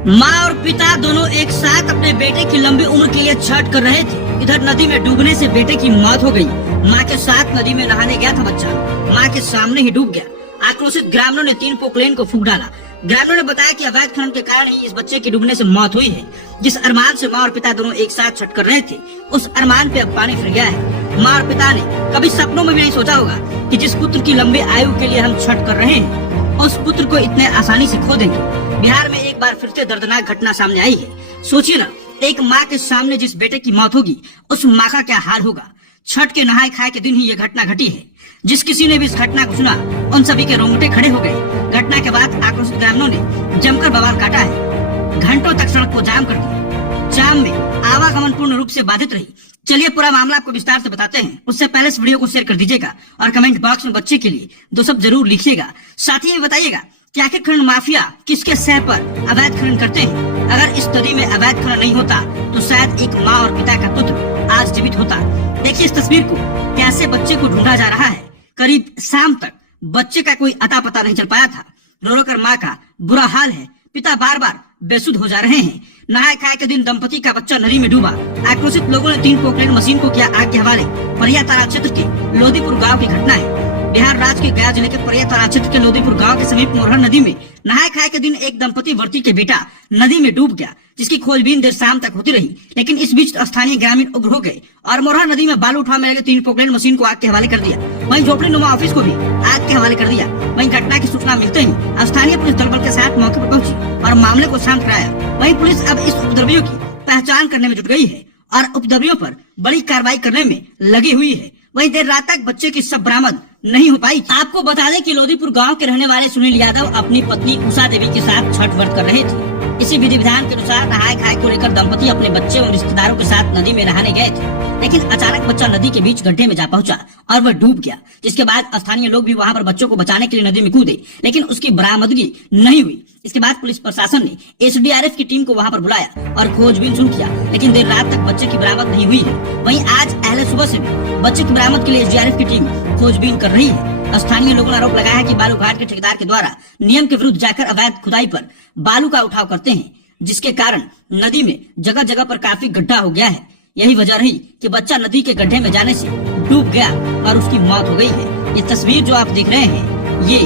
माँ और पिता दोनों एक साथ अपने बेटे की लंबी उम्र के लिए छठ कर रहे थे। इधर नदी में डूबने से बेटे की मौत हो गई। माँ के साथ नदी में नहाने गया था बच्चा, माँ के सामने ही डूब गया। आक्रोशित ग्रामीणों ने 3 पोकलेन को फूंक डाला। ग्रामीणों ने बताया कि अवैध खनन के कारण ही इस बच्चे की डूबने से मौत हुई है। जिस अरमान से माँ और पिता दोनों एक साथ छठ कर रहे थे, उस अरमान पे अब पानी फिर गया है। माँ और पिता ने कभी सपनों में भी नहीं सोचा होगा कि जिस पुत्र की लंबी आयु के लिए हम छठ कर रहे हैं, उस पुत्र को इतने आसानी से खो देंगे। बिहार में एक बार फिर से दर्दनाक घटना सामने आई है। सोचिए ना, एक माँ के सामने जिस बेटे की मौत होगी, उस माँ का क्या हाल होगा। छठ के नहाए खाए के दिन ही ये घटना घटी है। जिस किसी ने भी इस घटना को सुना, उन सभी के रोंगटे खड़े हो गए। घटना के बाद आक्रोशित ग्रामीणों ने जमकर बवाल काटा है। घंटों तक सड़क को जाम कर दिया। जाम में आवागमन पूर्ण रूप से बाधित रही। चलिए पूरा मामला आपको विस्तार से बताते हैं। उससे पहले इस वीडियो को शेयर कर दीजिएगा और कमेंट बॉक्स में बच्चे के लिए 2 शब्द जरूर लिखिएगा। साथ ही ये बताइएगा कि आखिर खनन माफिया किसके शहर पर अवैध खनन करते हैं। अगर इस नदी में अवैध खनन नहीं होता तो शायद एक माँ और पिता का पुत्र आज जीवित होता। देखिए इस तस्वीर को, कैसे बच्चे को ढूंढा जा रहा है। करीब शाम तक बच्चे का कोई अता पता नहीं चल पाया था। रो रो कर माँ का बुरा हाल है। पिता बार बार बेसुध हो जा रहे हैं। नहाए खाए के दिन दंपति का बच्चा नदी में डूबा। आक्रोशित लोगों ने 3 पोकलेन मशीन को किया आग के हवाले। परिया तारा क्षेत्र के लोदीपुर गांव की घटना है। बिहार राज्य के गया जिले के परिया तारा क्षेत्र के लोदीपुर गांव के समीप मोरहर नदी में नहाए खाए के दिन एक दंपति वर्ती के बेटा नदी में डूब गया, जिसकी खोजबीन देर शाम तक होती रही। लेकिन इस बीच स्थानीय ग्रामीण उग्र हो गए और मोरहर नदी में बालू उठा में लगे 3 पोकलेन मशीन को आग के हवाले कर दिया। वहीं झोपड़ी नुमा ऑफिस को भी आग के हवाले कर दिया। वहीं घटना की सूचना मिलते ही स्थानीय पुलिस दल बल के साथ मौके पर पहुंची और मामले को शांत कराया। वहीं पुलिस अब इस उपद्रवियों की पहचान करने में जुट गई है और उपद्रवियों पर बड़ी कार्रवाई करने में लगी हुई है। वहीं देर रात तक बच्चे की शव बरामद नहीं हो पाई। आपको बता दें कि लोदीपुर गांव के रहने वाले सुनील यादव अपनी पत्नी उषा देवी के साथ छठ व्रत कर रहे थे। इसी विधि विधान के अनुसार नहाए खाए को लेकर दंपति अपने बच्चे और रिश्तेदारों के साथ नदी में नहाने गए थे। लेकिन अचानक बच्चा नदी के बीच गड्ढे में जा पहुंचा और वह डूब गया, जिसके बाद स्थानीय लोग भी वहां पर बच्चों को बचाने के लिए नदी में कूदे, लेकिन उसकी बरामदगी नहीं हुई। इसके बाद पुलिस प्रशासन ने एसडीआरएफ की टीम को वहां पर बुलाया और खोजबीन शुरू किया, लेकिन देर रात तक बच्चे की बरामद नहीं हुई है। वहीं आज अहले सुबह से भी बच्चे की बरामद के लिए एसडीआरएफ की टीम खोजबीन कर रही है। स्थानीय लोगों ने आरोप लगाया है कि बालू घाट के ठेकेदार के द्वारा नियम के विरुद्ध जाकर अवैध खुदाई पर बालू का उठाव करते हैं, जिसके कारण नदी में जगह जगह पर काफी गड्ढा हो गया है। यही वजह रही कि बच्चा नदी के गड्ढे में जाने से डूब गया और उसकी मौत हो गई है। ये तस्वीर जो आप देख रहे हैं, ये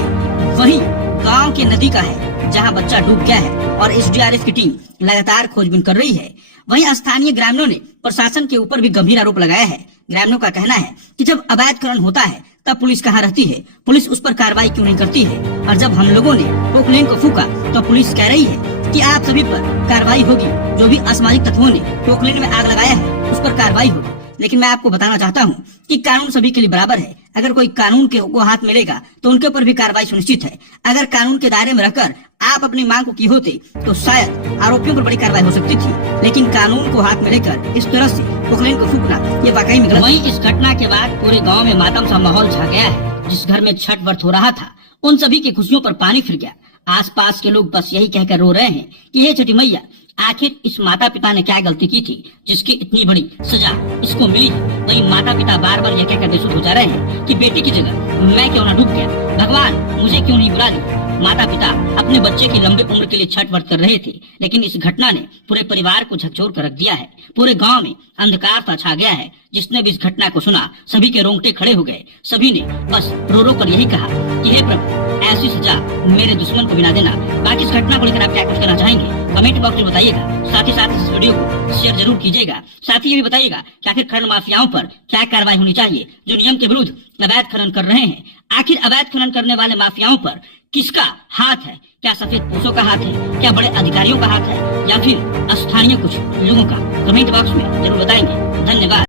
वही गांव की नदी का है जहां बच्चा डूब गया है और एसडीआरएफ की टीम लगातार खोजबीन कर रही है। वहीं स्थानीय ग्रामीणों ने प्रशासन के ऊपर भी गंभीर आरोप लगाया है। ग्रामीणों का कहना है कि जब अवैध खनन होता है तब पुलिस कहाँ रहती है, पुलिस उस पर कार्रवाई क्यों नहीं करती है। और जब हम लोगों ने पोकलेन को फूका तो पुलिस कह रही है कि आप सभी पर कार्रवाई होगी। जो भी असामाजिक तत्वों ने पोकलेन में आग लगाया है उस पर कार्रवाई होगी। लेकिन मैं आपको बताना चाहता हूँ कि कानून सभी के लिए बराबर है। अगर कोई कानून के को हाथ मिलेगा तो उनके ऊपर भी कार्रवाई सुनिश्चित है। अगर कानून के दायरे में रहकर आप अपनी मांग को की होते तो शायद आरोपियों पर बड़ी कार्रवाई हो सकती थी, लेकिन कानून को हाथ में लेकर इस तरह से पोकलेन को फूकना ये वाकई में गलत। वहीं इस घटना के बाद पूरे गाँव में मातम सा माहौल छा गया है। जिस घर में छठ व्रत हो रहा था, उन सभी की खुशियों पर पानी फिर गया। आसपास के लोग बस यही कहकर रो रहे हैं कि हे छठी मैया, आखिर इस माता पिता ने क्या गलती की थी जिसकी इतनी बड़ी सजा इसको मिली है। वहीं माता पिता बार बार यह कहकर बेसुध हो जा रहे हैं कि बेटी की जगह मैं क्यों ना डूब गया, भगवान मुझे क्यों नहीं बुला लिया। माता पिता अपने बच्चे की लंबी उम्र के लिए छठ व्रत कर रहे थे, लेकिन इस घटना ने पूरे परिवार को झकझोर कर रख दिया है। पूरे गांव में अंधकार सा छा गया है। जिसने भी इस घटना को सुना, सभी के रोंगटे खड़े हो गए। सभी ने बस रो रो कर यही कहा कि हे प्रभु, ऐसी सजा मेरे दुश्मन को भी ना देना। बाकी इस घटना को लेकर आप क्या कुछ कहना चाहेंगे, कमेंट बॉक्स में बताइएगा। साथ ही साथ इस वीडियो को शेयर जरूर कीजिएगा। साथ ही ये भी बताइएगा कि आखिर खनन माफियाओं पर क्या कार्रवाई होनी चाहिए जो नियम के विरुद्ध अवैध खनन कर रहे हैं। आखिर अवैध खनन करने वाले माफियाओं पर किसका हाथ है? क्या सफेद पुलिसों का हाथ है, क्या बड़े अधिकारियों का हाथ है, या फिर स्थानीय कुछ लोगों का? कमेंट बॉक्स में जरूर बताएंगे। धन्यवाद।